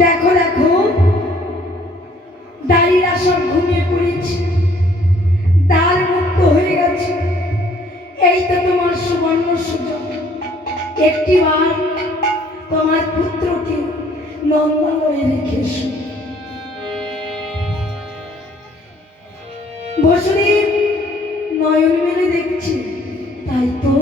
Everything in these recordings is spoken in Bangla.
দেখো দেখো, দাঁড়িয়ে সব ঘুমিয়ে পড়েছে, দ্বার মুক্ত হয়ে গেছে। এই তো তোমার সুবর্ণ সুযোগ, একটিবার তোমার পুত্রকে নন্দনে রেখে এসো। বসুদেব নয়ন মেলে দেখছি, তাই তো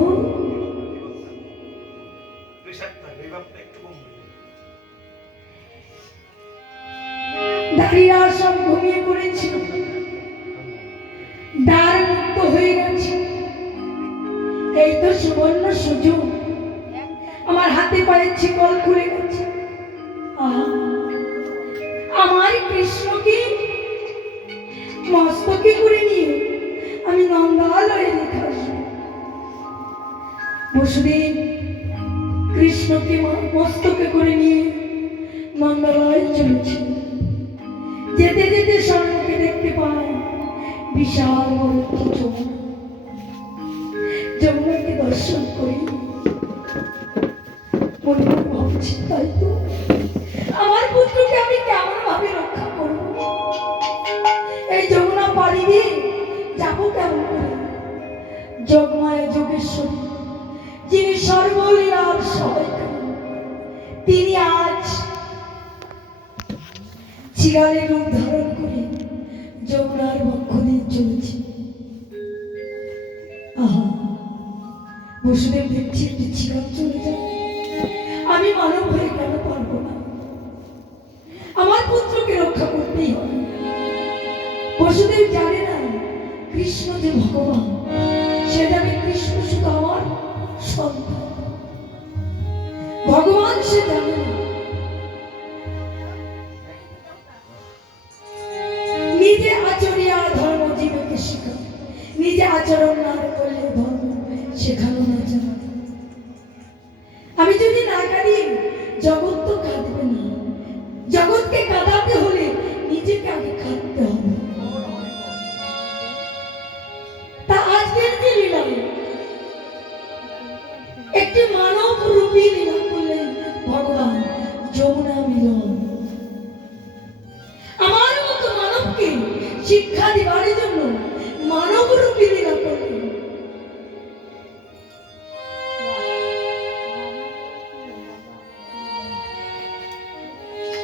দাঁড়িয়ে সব ঘুমিয়ে পড়েছিল, দ্বার মুক্ত হয়ে গেছে। এই তো সুবর্ণ সুযোগ, আমার হাতে পায়ে শিকল খুলে গেছে। আমার কৃষ্ণকে মস্তকে করে নিয়ে আমি নন্দালয়ে রেখে আসবো। বসুদেব কৃষ্ণকে মস্তকে করে নিয়ে নন্দালয়ে চলেছে। যেতে যেতে স্বর্ণকে দেখতে পায় বিশাল বড় একটি যমুনা। যমুনাকে দর্শন করি, মনে মনে ভাবছি, তাই তো আমার পুত্রকে আমি কেমন ভাবে রক্ষা করব? এই যমুনা পাড়ি দিয়ে যাবো কেমন করে? যোগমায়া যোগেশ্বরী, যিনি সর্বলীলার সহায়িকারী, তিনি আজ চিরালের রূপ ধারণ করে যমুনার বক্ষ দিয়ে চলেছে। আহা, বসুদেব দেখছি একটি চিরাল চলে যায়, আমি মানব হয়ে কেন পারবো না? আমার পুত্রকে রক্ষা করতেই হবে। বসুদেব জানে না কৃষ্ণ যে ভগবান, সে জানে কৃষ্ণ শুধু আমার সন্তান। ভগবান সে জানে না। নিজে আচরিয়া ধর্ম জীবকে শেখা, নিজে আচরণ না করলে ধর্ম শেখানো না জানা। আমি যদি না কাঁদি, জগৎ তো কাঁদবে না। জগৎকে কাঁদাতে হলে নিজেকে আগে কাঁদতে হবে। তা আজকের যে লীলা, একটি মানব রূপী লীলা করলেন ভগবান, যমুনা মিলন। আমার মতো মানবকে শিক্ষা দিবার জন্য মানব রূপী লীলা করলেন।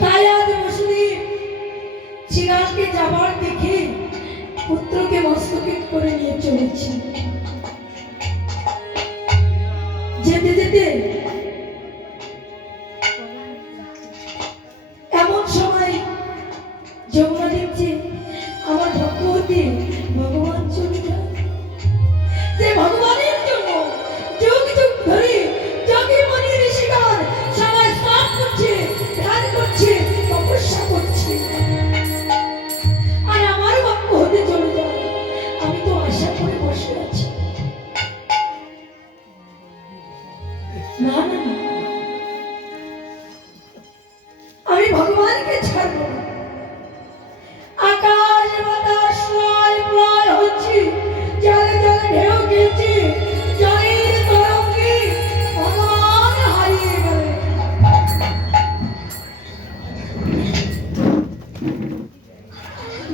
তাই আজ বসুদেব চিরালকে যাবার দেখে পুত্রকে মস্তকে করে নিয়ে চলেছে। যেতে যেতে এমন সময় যমুনা দেখছে আমার ভগবতী ভগবান চলে যায়। যে ভগবানের জন্য যুগ যুগ ধরে যোগী মুনি ঋষিগণ সবাই স্নান করছে, ধ্যান করছে, তপস্যা করছে, আর আমার ভক্ত হতে চলে যায়। আমি তো আশা করে বসে আছি। না না, আমি ভগবানকে ছাড়বো না। আকাশ বাতাস লয় প্রলয় হচ্ছে, জলে জলে ঢেউ খেলছে, জলের তরঙ্গে ভগবান হারিয়ে গেলেন।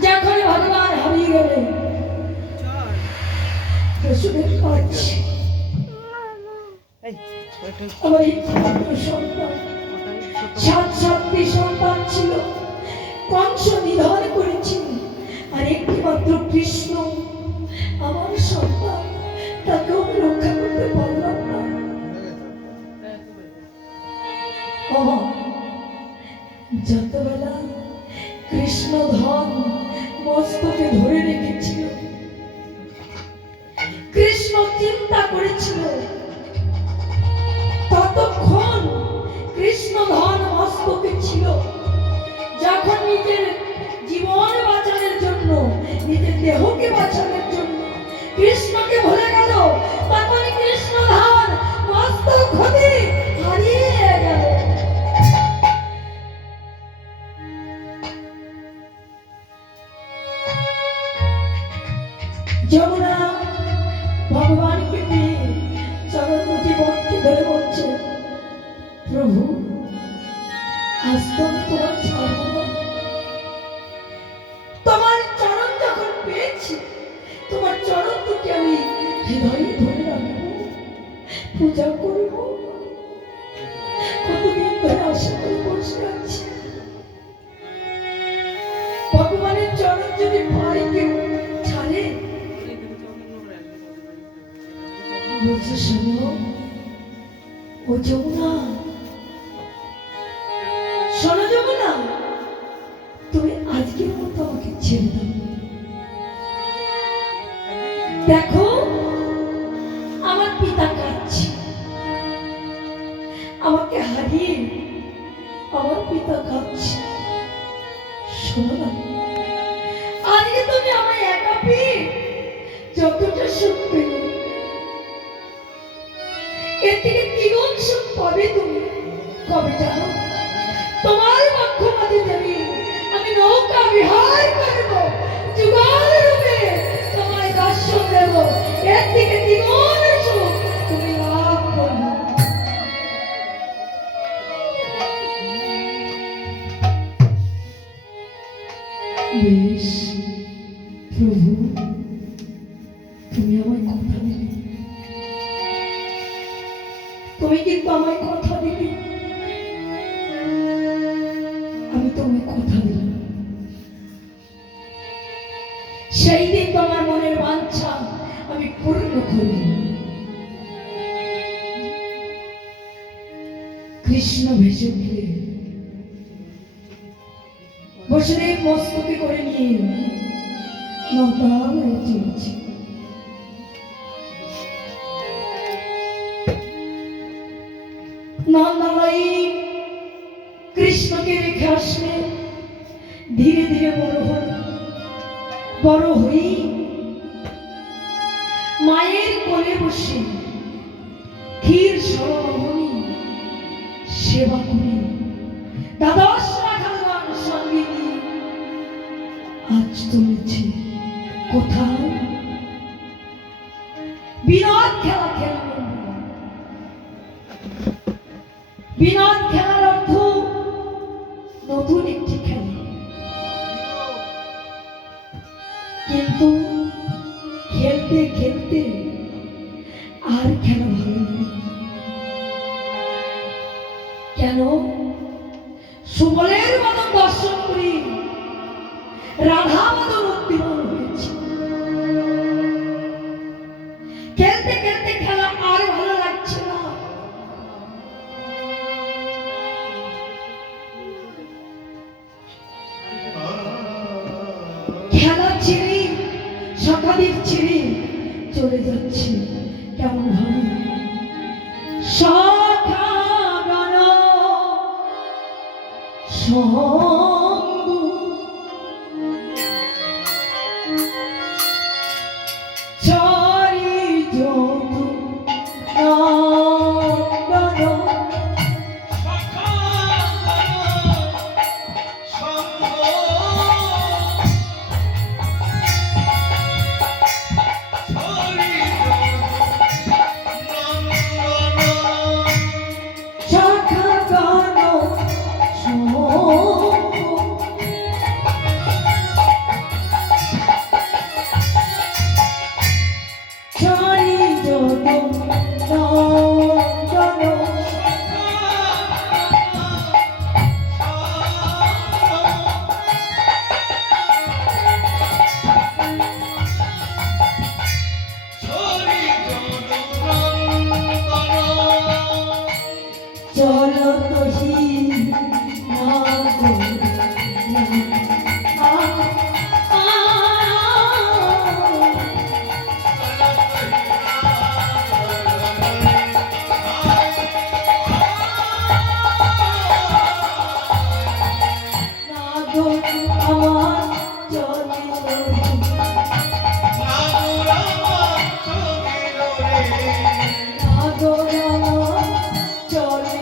যখন ভগবান হারিয়ে গেলেন, বসুদেব কাঁদছে। আমার এই সন্তান, সাত সাতটি সন্তান ছিল, কংস নিধন করেছিল, আর একটি মাত্র কৃষ্ণ আমার সন্তান, তাকেও আমি রক্ষা করতে পারলাম না। যতবেলা কৃষ্ণ ধন মস্তকে ধরে রেখেছিল, কৃষ্ণ চিন্তা করেছিল, ততক্ষণ কৃষ্ণ ধন মস্তকে ছিল। যখন নিজের জীবন বাঁচানোর জন্য, নিজের দেহকে বাঁচানোর জন্য কৃষ্ণকে ভুলে গেল, তখন কৃষ্ণ ধন মস্তক হতে হারিয়ে গেল। যমুনা ভগবানকে পেয়ে চরণ দুটি বক্ষে ধরে বলছে, প্রভু আজ তো আমি তোমার ছাড়বো না। তোমার চরণ যখন পেয়েছি, তোমার চরণ দুটি আমি হৃদয়ে ধরে রাখবো, পূজা করবো। কতদিন ধরে আশা করে বসে আছি, ভগবানের চরণ যদি পাই কেউ ছাড়ে। বলছে শোনো ও যমুনা, শোনো যমুনা, তুমি আজকের মতো আমাকে ছেড়ে দাও। দেখো আমার পিতা কাঁদছে, আমাকে হারিয়ে আমার পিতা কাঁদছে। শোনো না, আজকে তুমি আমায় একা পেয়ে যতটা সুখ পেলে, এর থেকে দ্বিগুণ সুখ পাবে তুমি। কবে জানো? তোমার বক্ষ মাঝে যাবি, আমি নৌকা বিহার করব, যুগল রূপে তোমায় দর্শন দেব। এর থেকে দ্বিগুণ সুখ তুমি লাভ করবে। বেশ প্রভু, তুমি আমায় কথা দিলে, তুমি কিন্তু আমায় কথা দিলে, আমি তোমায় কথা দিলাম। সেই দিন তোমার মনের বাঞ্ছা আমি পূর্ণ করব। কৃষ্ণ ভেসে উঠলে বসুদেব মস্তকে করে নিয়ে নৌকায় চলছে। নন্দাবাই কৃষ্ণকে রেখে আসলে ধীরে ধীরে বড় হল। বড় হই মায়ের কোলে বসে ক্ষীর সরবনি সেবা করি, দ্বাদশ রাখালগণ সঙ্গে নিয়ে আজ চলেছে কোথায়? বিনোদ খেলা খেলবেন। বিনোদ খেলার অর্থ নতুন একটি খেলা, কিন্তু খেলতে খেলতে আর খেলা ভালো লাগে। কেন? সুবলের মতন দর্শন করি, রাধা মতন উদ্দীপন হয়েছে। খেলতে খেলতে খেলা আর ভালো লাগছে না। খেলা ছেড়ে, সকালের ছেড়ে চলে যাচ্ছে কেমন ভাবে। সখাগণ সঙ্গ চারি যত নন্দন চলো তোহি আমার চলে চলে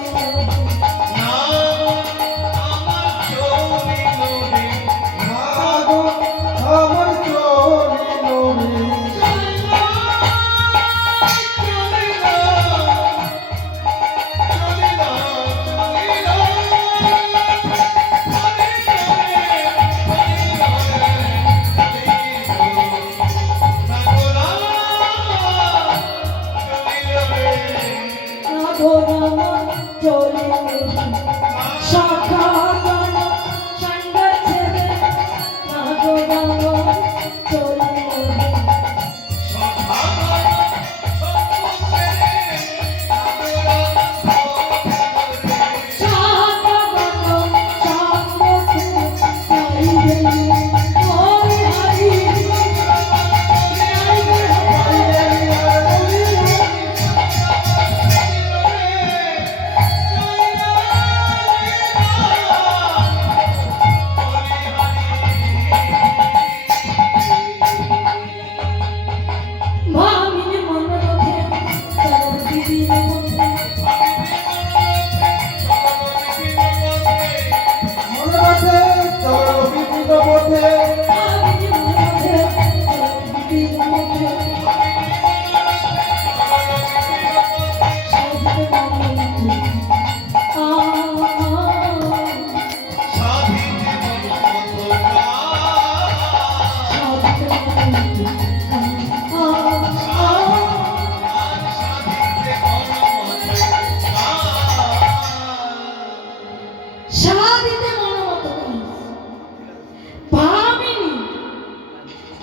শাখা গান ষণ্ড ছেড়ে নাগো নাগো চলে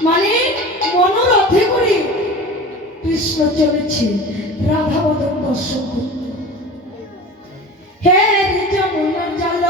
মানে মনোরথে করে কৃষ্ণ চলেছে রাধা বদন দর্শন করতে। হে যমুনার জল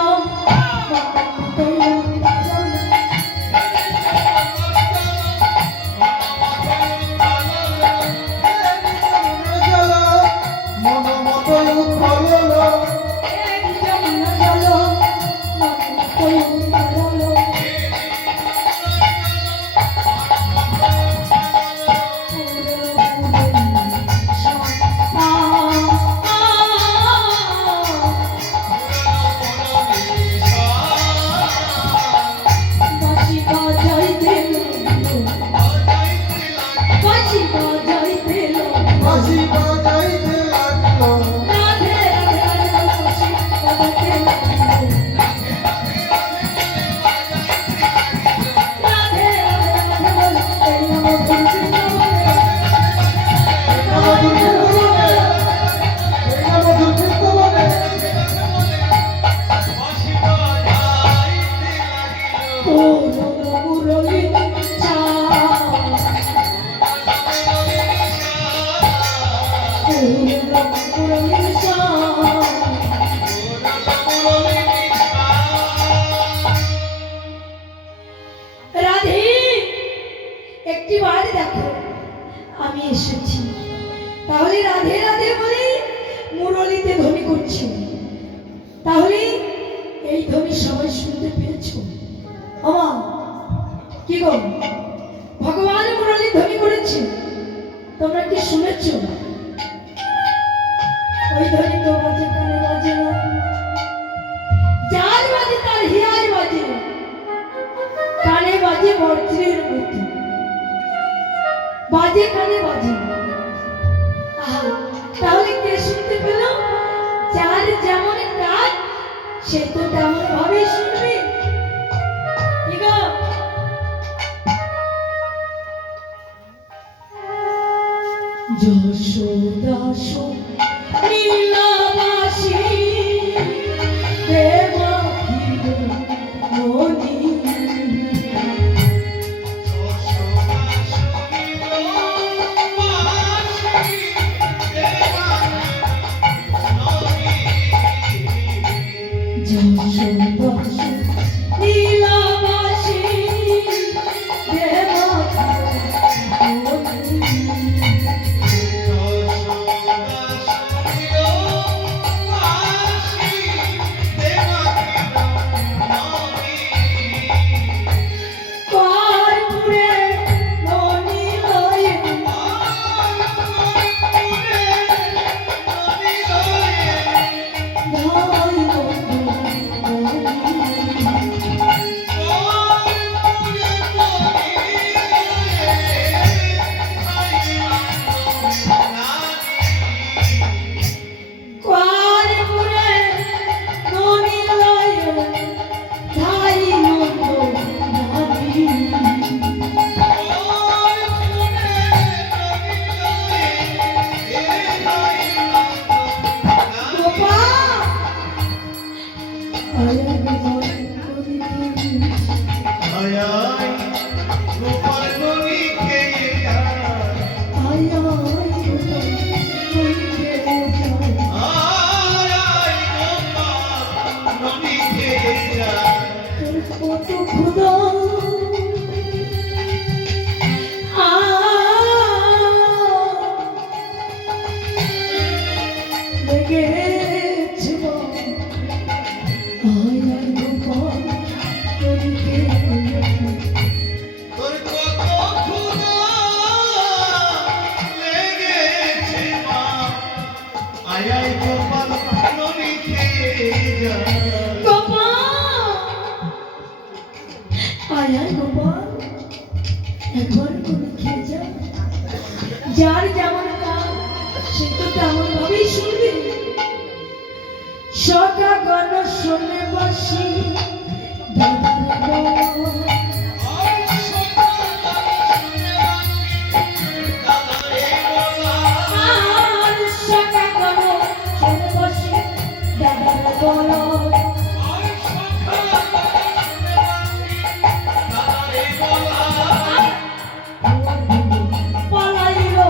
রাধে একটি বার দেখো আমি এসেছি, তাহলে রাধে রাধে বলে মুরলিতে ধ্বনি করছি, তাহলে এই ধ্বনি সবাই শুনতে পেয়েছো? আমা কি গো, ভগবান মুরলি ধ্বনি করেছে, তোমরা কি শুনেছো? ওই ধ্বনি তো বাজে কানে বাজে না, যার বাজে তার হিয়ায় বাজে, কানে বাজে বজ্রের মতো, বাজে কানে বাজে। তাহলে কে শুনতে পেল? যার যেমন কাজ সে তো তেমন ভাবে শুনবে। কি গো, যশোদাসো নীলাবাসী দেবকী মনি আয়া গোপাল নদীতে আয় গোপাল ননি খেয়ে যায় আয়া গোপাল নদীতে আয় গোপাল ননি খেয়ে যায় তোর কত খুদা লেগেছে আয়া গোপাল নদীতে তোর কত ক্ষুধা লেগেছে মা আয় গোপাল ননি খেয়ে যায় আয়া গোপাল একবার করে খেয়ে যা যার যেমন কাজ সে তো তেমন ভাবেই শুনবে সকা গান শুনে বসি সকা গান শুনে বসি দাদার বলো পালাইলো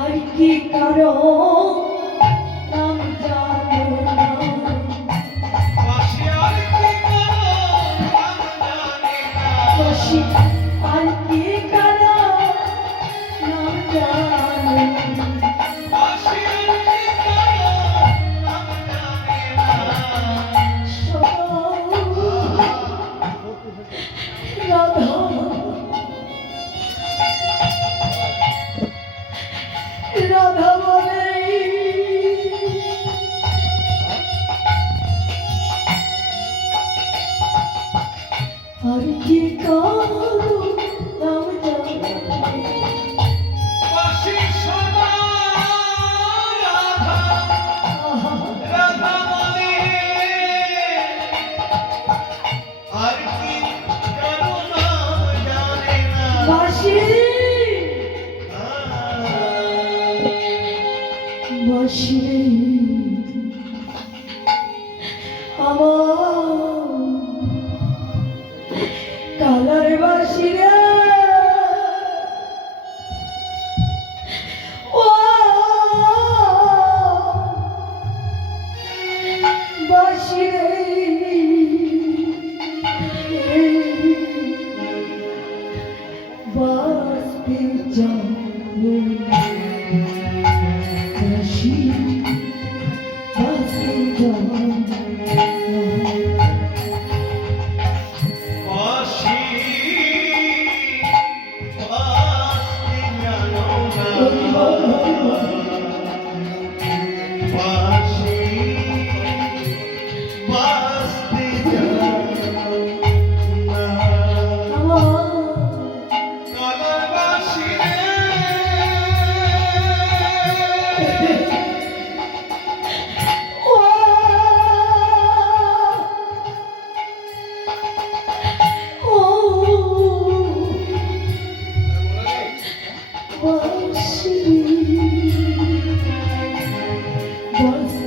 আর কি কারো নাম জানো না বসি আর কি কারো নাম জানো রাধা রাধা বলে আর কি কারো নাম জানো বাসি বাসি আমার কালার বাসি রে ও বাসি রে বাসতে জানো বাসি বাসতে জানো বাসি বাসি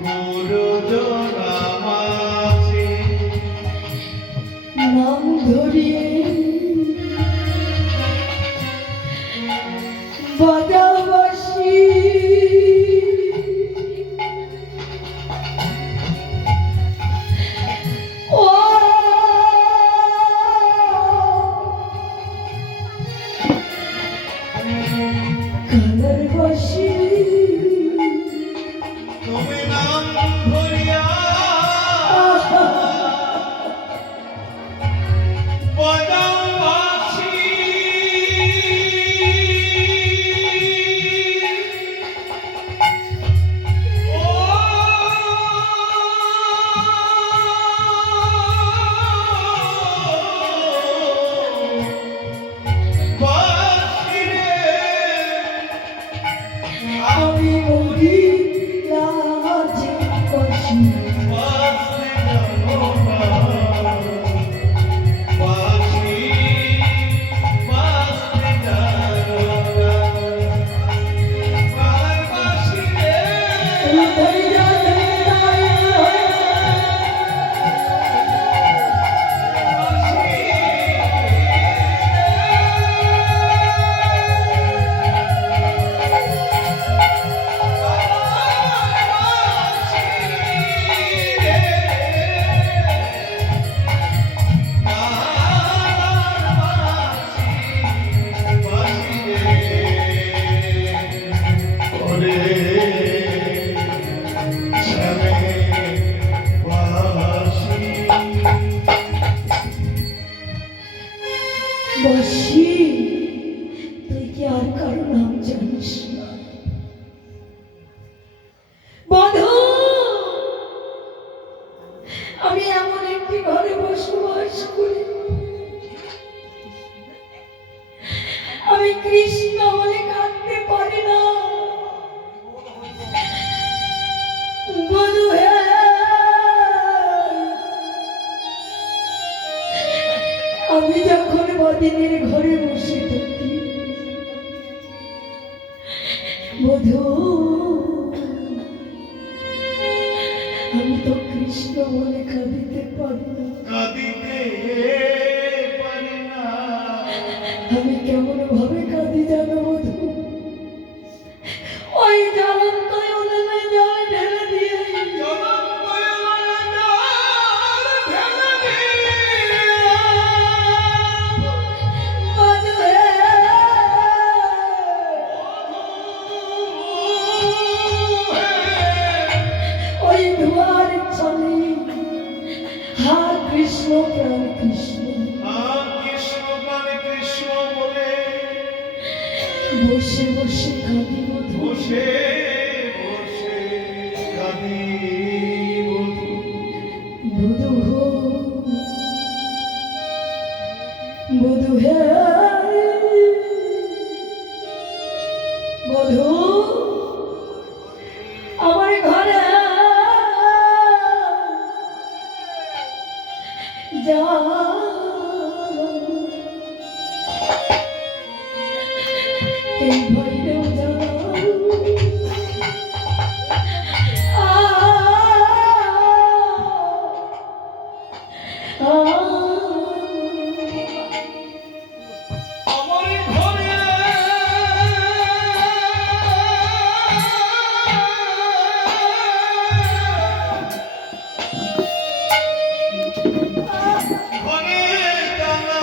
গুরুজন আমাছে নাম ধরিয়ে বাজাও বাঁশি ও কালার বাঁশি তুমি নাম ধরিয়া বাজাও বাঁশি ও বাঁশি রে আমি মরি লাজে বাঁশি বাঁশি জানো না বাঁশি বাঁশি জানো না কার বাঁশি রে ধরে যাবে তাই বাঁশি তুই কি আর কারো নাম জানিস না বধূ আমি এমন একটি ঘরে বসবাস করি আমি কৃষ্ণ বলে কাঁদতে পারি না বধূ হে আমি যখন বদিনের ঘরে বসে থাকি বধূ আমি তো কৃষ্ণ বলে কাঁদিতে পারি না কাঁদিতে পারি না আমি কেমন ভাবে কাঁদি জানো বধূ ওই জ্বলন্ত উনুনে জল ঢেলে দিয়ে বধূ হে, ওই ধোয়ার ছলে হা কৃষ্ণ প্রাণ কৃষ্ণ কৃষ্ণ বলে বসে বসে কাঁদি বধূ বসে বসে কাঁদি বধূ বধূ হো বধূ হে বধূ আমার ঘরে যা এই ভৈরব জানা আমার ঘরে ঘরে জানা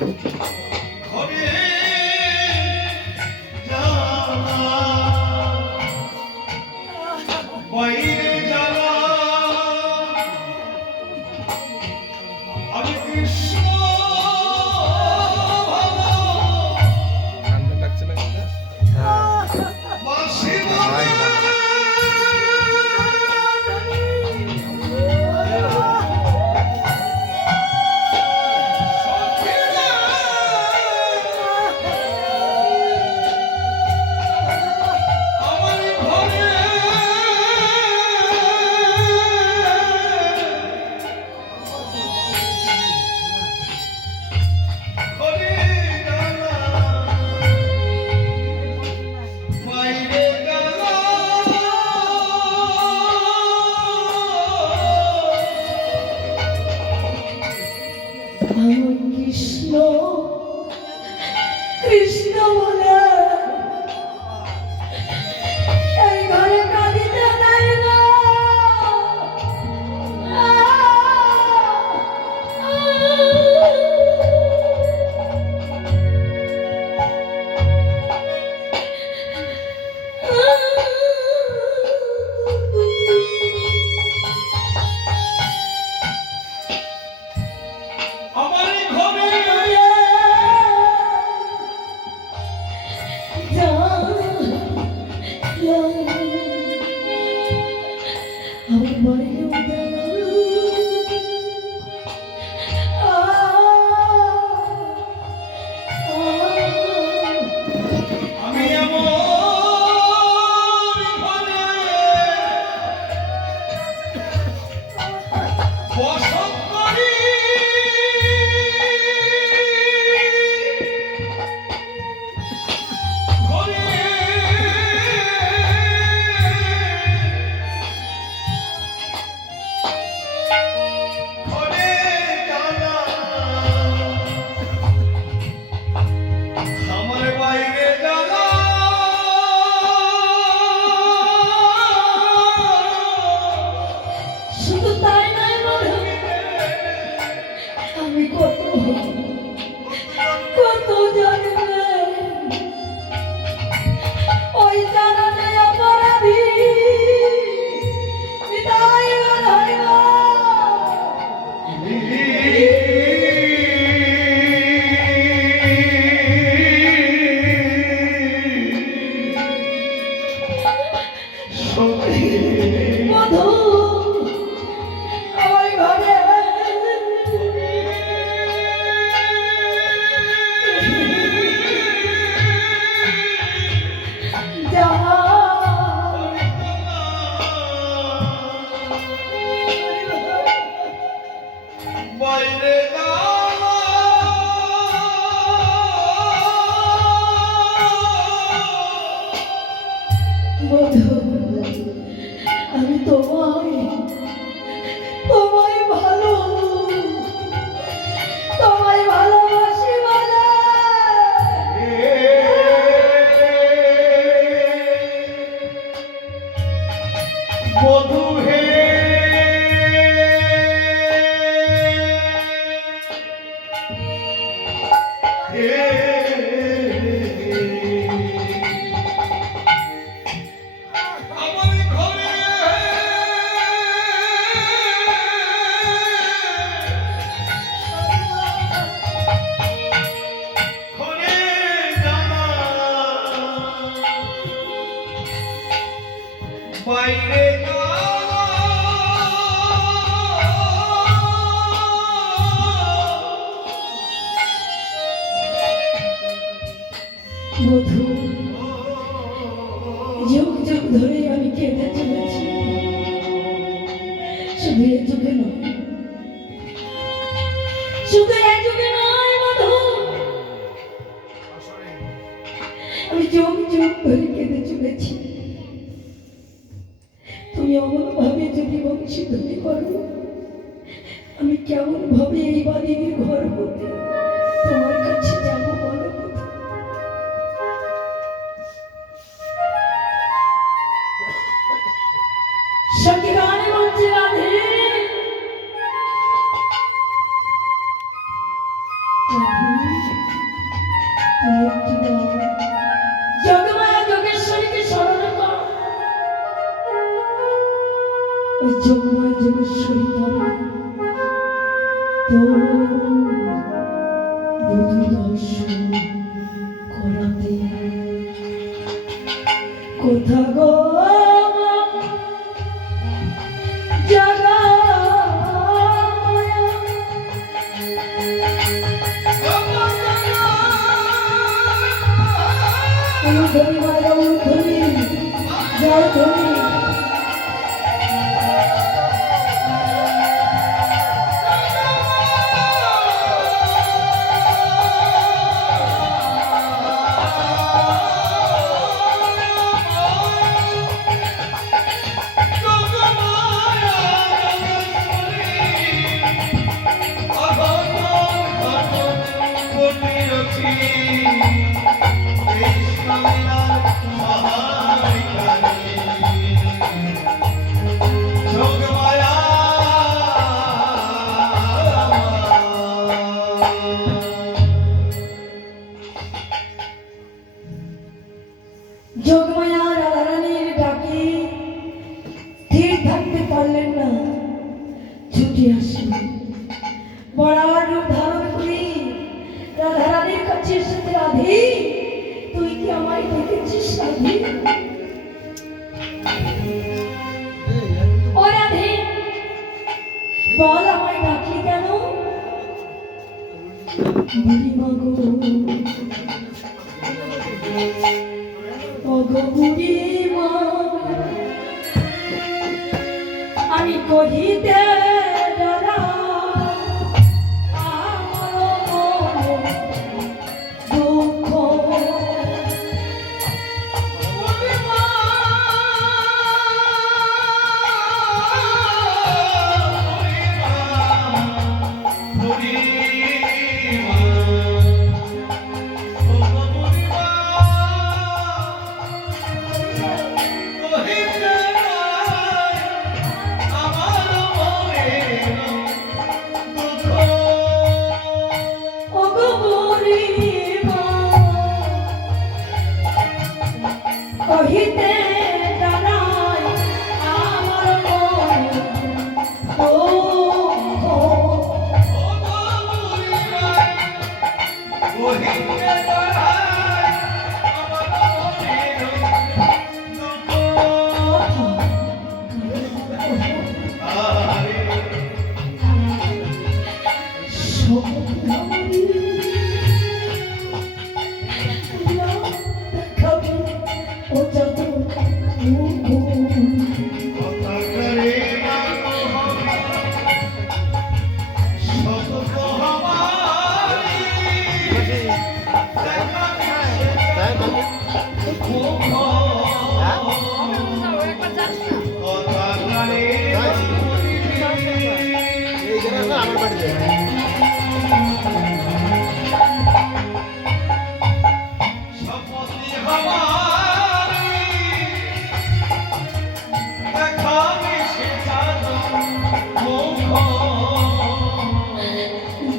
ঘরে জ্বালা বাইরে জ্বালা আমি কৃষ্ণ ভালো গানটা লাগছে না কিন্তু? বাঁশি বাজে আমার ঘরে ঘরে জ্বালা বাইরে জ্বালা আমার কৃষ্ণ কৃষ্ণ বলে এই ঘরে কাঁদিতে দেয় না। আমার ঘরে আমার বাড়িও আমি এমন ঘরে বসত করি ঘরে ঘরে জ্বালা আমার বাইরে জ্বালা শুধু তাই নয় বলে আমি কত কত জন্মে ওই জানানে অপরাধী বিদায় হইল। মধু আমার ঘরে যা বাইরে জ্বালা মধু আমি তোমায় তোমায় ভালো তোমায় ভালোবাসি বলে মধু হে আমার ঘরে ঘরে জ্বালা বাইরে জ্বালা মধু যুগ যুগ ধরে আমি কেঁদে চলেছি, শুধু এ যুগে নয়, শুধু এ যুগে নয় মধু, আমি যুগ যুগ ধরে কেঁদে চলেছি। তুমি অমন ভাবে যদি বংশীধ্বনি করো, আমি কেমন ভাবে এই বাড়ির ঘর হতে তোমার কাছে যাবো বলো মধু? সখী গানে বলছে রাধে যোগমায়া যোগেশ্বরীকে স্মরণ কর। ওই যোগমায়া যোগেশ্বরী পাবে তো বধূ দর্শন করাতে। কোথা গো জগমায়া, উলুধ্বনি মায়েরা উলুধ্বনি, জয় ধ্বনি। যোগমায়া রাধারানীর ডাকে স্থির থাকতে পারলেন না, ছুটে আসলেন। বড়ার রূপ ধারণ করে রাধারানীর কাছে এসেছে। রাধে, তুই কি আমায় দেখেছিস? রাধে, ও রাধে, বল আমায় ডাকলি কেন? বুড়ি মা গো, ওগো বুড়ি মা, আমি কহিতে ডরা আমার মনে দুঃখ। বুড়ি মা, ওগো বুড়ি মা, কহিতে ডরাই আমার মনে দুঃখ।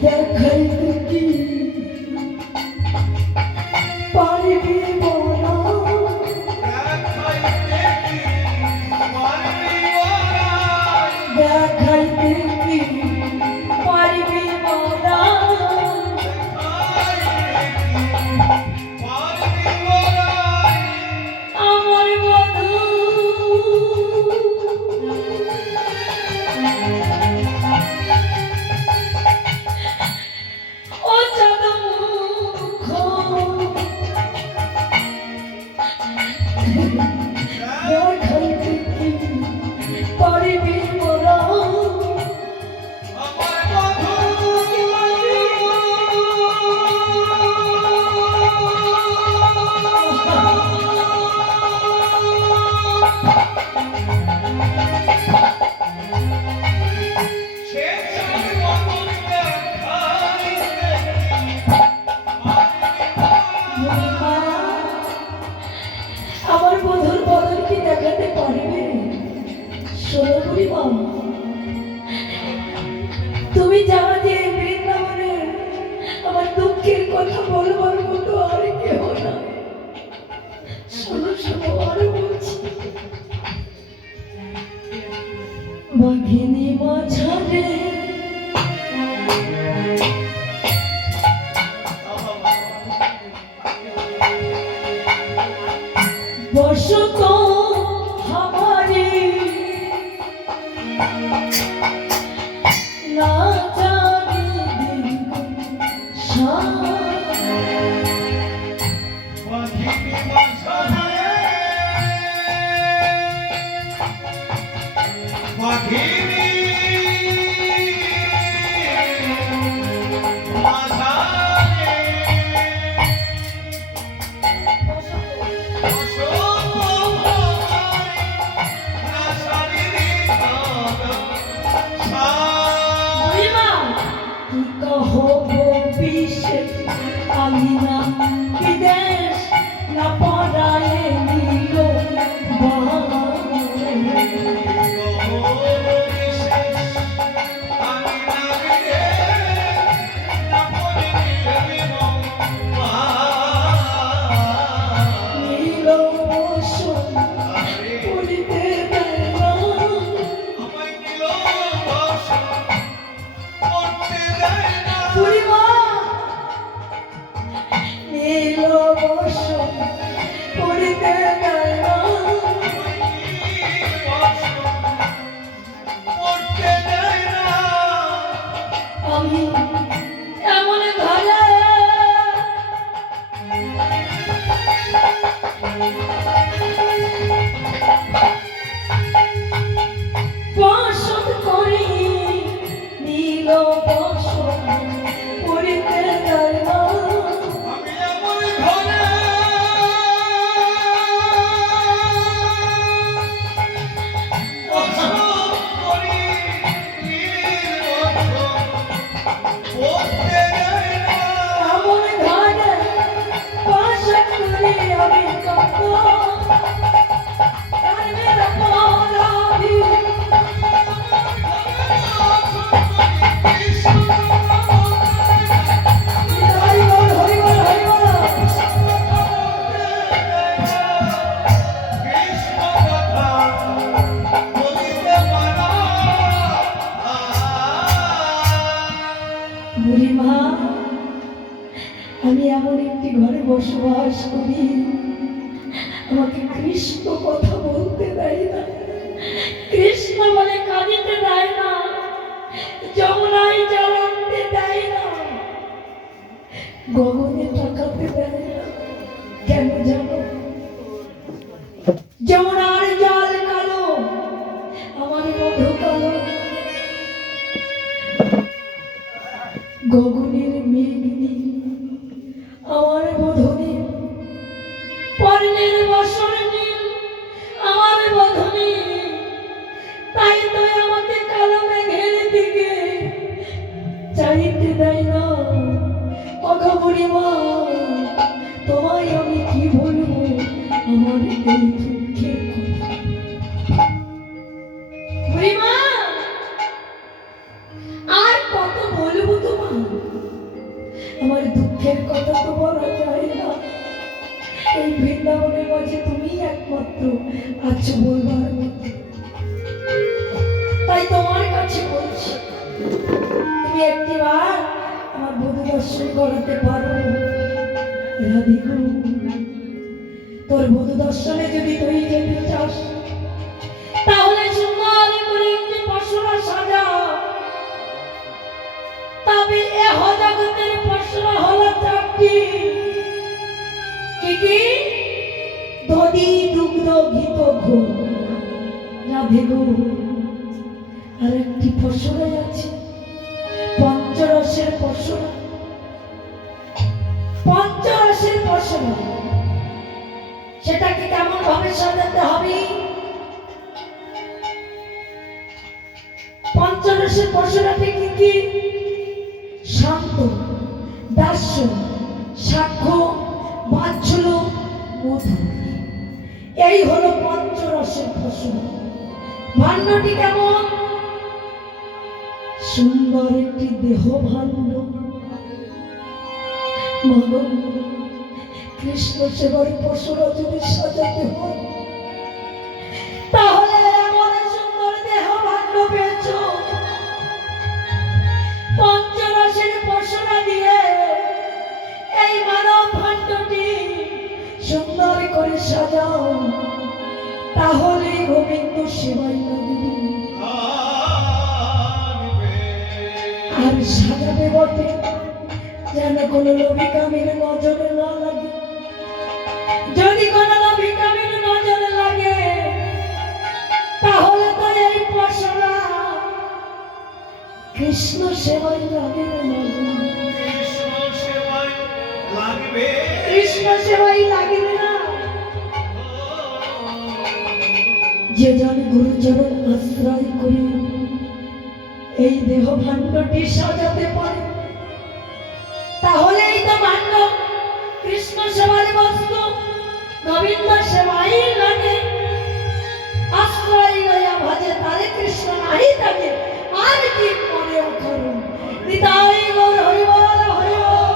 দেখাইতে কি পারিবি মোরা, দেখাইতে কি পারিবি মোরা। যায় না বুড়িমা নীল বসন পড়িতে দেয় না পড়তে যায় না আমি এমন ঘরে বসত করি নীল বসন পড়িতে দেয় না আমি এমন ঘরে বসত করি নীল বসন পড়তে যায় না এমন ঘরে বসত করি আমি কত ধর্মের অপরাধী হরিবল হরিবল হরিবল বুড়িমা আমি এমন একটি ঘরে বসবাস করি আমাকে কৃষ্ণ কথা বলতে দেয় না কৃষ্ণ বলে কাঁদিতে দেয় না যমুনায় জল আনতে দেয় না গগনে তাকাতে দেয় না কেন জানো যমুনার জল কালো আমার মধু কালো গগনের মেঘ নীল আমার বধনে পর্ণের বসন নীল আমার বধনে তাই তো আমাকে কালো মেঘের দিকে চাইতে দেয় না ওগো বুড়িমা তোমায় আমি কি বলবো আমার এই দুঃখের কথা বুড়িমা আর কত বলবো তোমার আমার দুঃখের কথা তো বলা যায় না এই বৃন্দাবনের মাঝে তুমি একমাত্র আছো বলবার মতো তাই তোমার কাছে বলছি তুমি একটিবার আমার বধূ দর্শন করাতে পারো রাধিকা তোর বধূ দর্শনে যদি তুই যেতে চাস তাহলে সুন্দর করে একটি পশরা সাজা তবে এ জগতের পশরা হলো চারটি কি কি দধি দুগ্ধ ঘিত ঘো রাধে গো আর একটি পশরা আছে পঞ্চরসের পশরা পঞ্চরসের পশরা সেটাকে কেমন ভাবে সাজাতে হবে পঞ্চরসের পশরাটি কি কি শান্ত দাস্য সাক্ষ্য বাৎসল্য মধু এই হলো পঞ্চরসের পশরা ভাণ্ডটি কেমন সুন্দর একটি দেহ ভাণ্ড মাগো কৃষ্ণ সেবার পশরা যদি সাজাতে হয় তাহলে এমন সুন্দর দেহ ভাণ্ড পেয়েছ পঞ্চরসের পশরা দিয়ে এই মানব ভাণ্ডটি সুন্দর করে সাজাও তাহলে গোবিন্দ সেবাই লাগবে আর সাজাবে বটে যেন কোনো লোভিকামীর নজরে না লাগে যদি কোনো লোভিকামীর নজরে লাগে তাহলে তো এই পশরা কৃষ্ণ সেবাই লাগে না কৃষ্ণ সেবাই লাগবে না যে জন গুরুচরণ আশ্রয় করি এই দেহ ভাণ্ডটি সাজাতে পারে তাহলেই তো ভাণ্ড কৃষ্ণ সেবার বস্তু গোবিন্দ সেবাই লাগে আশ্রয় লয়া ভজে তারে কৃষ্ণ নাই থাকে আর কি করে অকরণ নিতাই গৌর হরিবল হরিবল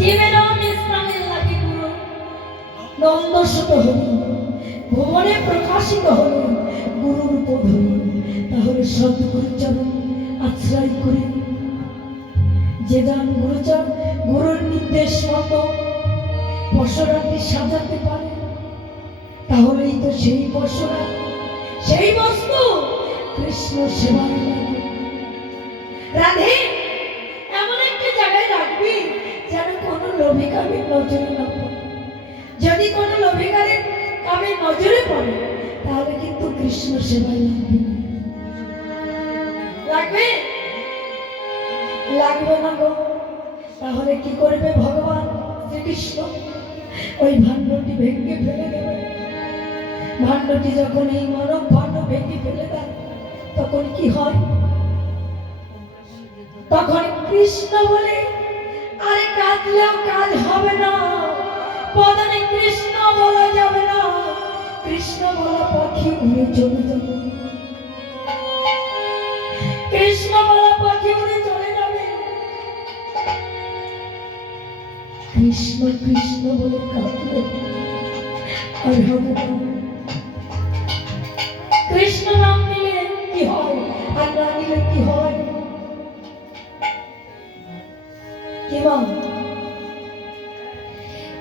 জীবের বিশ্রামের লাগে গুরু নন্দসুত হরি ভুবনে যখনই প্রকাশিত হলো গুরুর পদে, তাহলে সদ্গুরুর চরণ আশ্রয় করে যে যান গুরুর নির্দেশ মতো পশুরাটি সাজাতে পারে, তাহলেই তো সেই পশুরা, সেই বস্তু কৃষ্ণ সেবায় লাগে। রাধে এমন একটি জায়গায় রাখবি যেন কোনো লোভী কামের নজরে না পড়ে। যদি কোনো লোভী কামের নজরে পড়ে তাহলে কিন্তু কৃষ্ণ সেবায় লাগবে না। লাগবে লাগবে না গো। তাহলে কি করবে ভগবান শ্রীকৃষ্ণ? ওই ভাণ্ডটি ভেঙে ফেলে দেবে। ভাণ্ডটি যখন এই মানব ভাণ্ড ভেঙে ফেলে দেয় তখন কি হয়? তখন কৃষ্ণ বলে আরে কাঁদলেও কাজ হবে না, পদনে কৃষ্ণ বলা যাবে না, কৃষ্ণ বলা পাখি উড়ে চলে যাবে। কৃষ্ণ বলা পাখি উড়ে চলে যাবে। কৃষ্ণ কৃষ্ণ বলে কাঁদলে আর হবে না। কৃষ্ণ নাম নিলে কি হয় আর না নিলে কি হয়?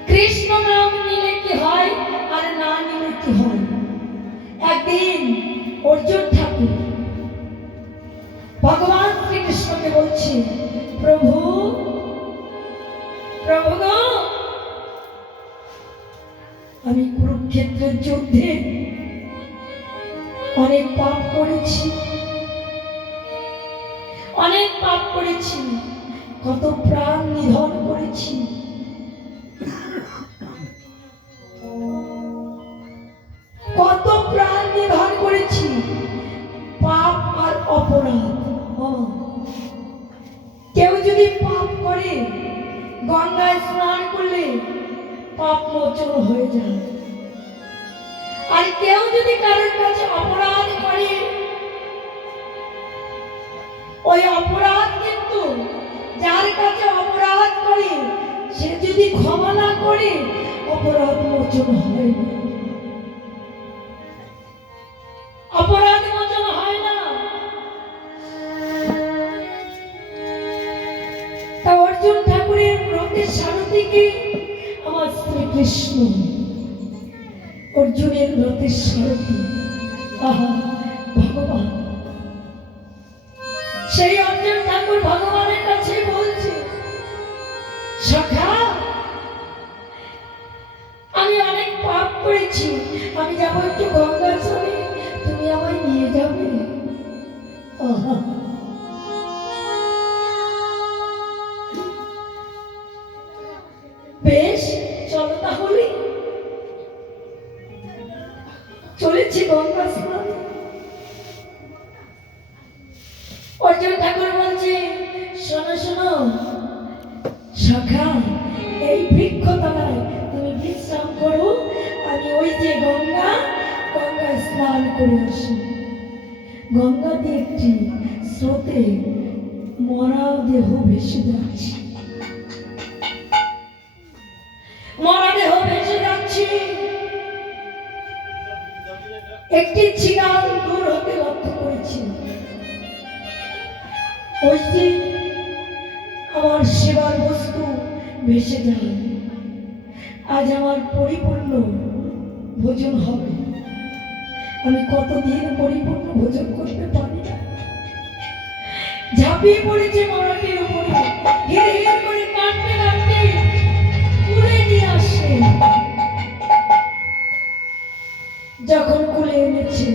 কৃষ্ণ নাম নিলে কি হয় আর না নিলে কি হয়? একদিন অর্জুন ঠাকুর ভগবান শ্রীকৃষ্ণকে বলছে, প্রভু প্রভু গো, আমি কুরুক্ষেত্রের যুদ্ধে অনেক পাপ করেছি, অনেক পাপ করেছি, কত প্রাণ নিধন করেছি, কত প্রাণ নিধন করেছি, পাপ আর অপরাধ। কেউ যদি পাপ করে গঙ্গায় স্নান করলে পাপ মোচন হয়ে যায়, আর কেউ যদি কারোর কাছে অপরাধ করে ওই অপরাধ কিন্তু যার কাছে অপরাধ করে সে যদি ক্ষমা না করে অপরাধ মোচন হয় না, অপরাধ মোচন হয় না। তা অর্জুন ঠাকুরের রথের সারথিকে আমার শ্রীকৃষ্ণ, অর্জুনের রথের সারথি আহা ভগবান। সেই অর্জুন ঠাকুর ভগবানের কাছে বলছে, সখা আমি অনেক পাপ করেছি, আমি যাবো একটু গঙ্গা স্নানে, তুমি আমায় নিয়ে যাবে? বেশ চলো তাহলে। চলেছি গঙ্গা স্নানে। অর্জুন ঠাকুর বলছে, শোনো শোনো সখা, এই বৃক্ষ তলায় তুমি বিশ্রাম করো, আমি ওই যে গঙ্গায় স্নান করে আসি। গঙ্গা দিয়ে একটি স্রোতে মরা দেহ ভেসে যাচ্ছে, মরা দেহ ভেসে যাচ্ছে। একটি চিগাল দূর হতে লক্ষ্য করেছি, ওই যে আমার সেবার বস্তু ভেসে যায়। আজ আমার পরিপূর্ণ ভোজন হবে, আমি কতদিন পরিপূর্ণ ভোজন করতে পারি না। ঝাঁপিয়ে পড়েছে মরাটির উপরে, হির হির করে কাটতে কাটতে কুলে নিয়ে আসে। যখন কুলে এনেছে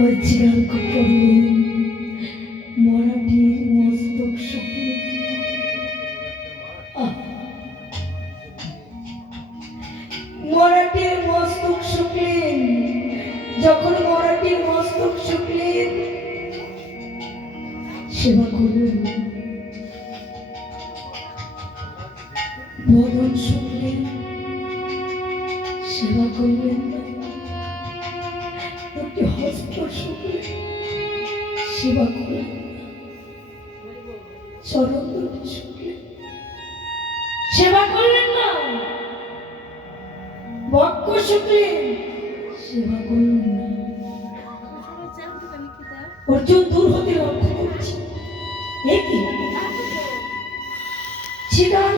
ওই চিরাল পড়লে মরাটির মস্তক শুকিয়ে, মরাটির মস্তক শুকলেন। যখন মরাটির মস্তক শুকলেন সেবা করলেন, বদন শুকলেন, সেবা করলেন না। একটি হস্ত শুকলেন, সেবা করলেন না। চরণ দুটি শুকলেন, সেবা করলেন না। বক্ষ শুকলে সেবা করুন না।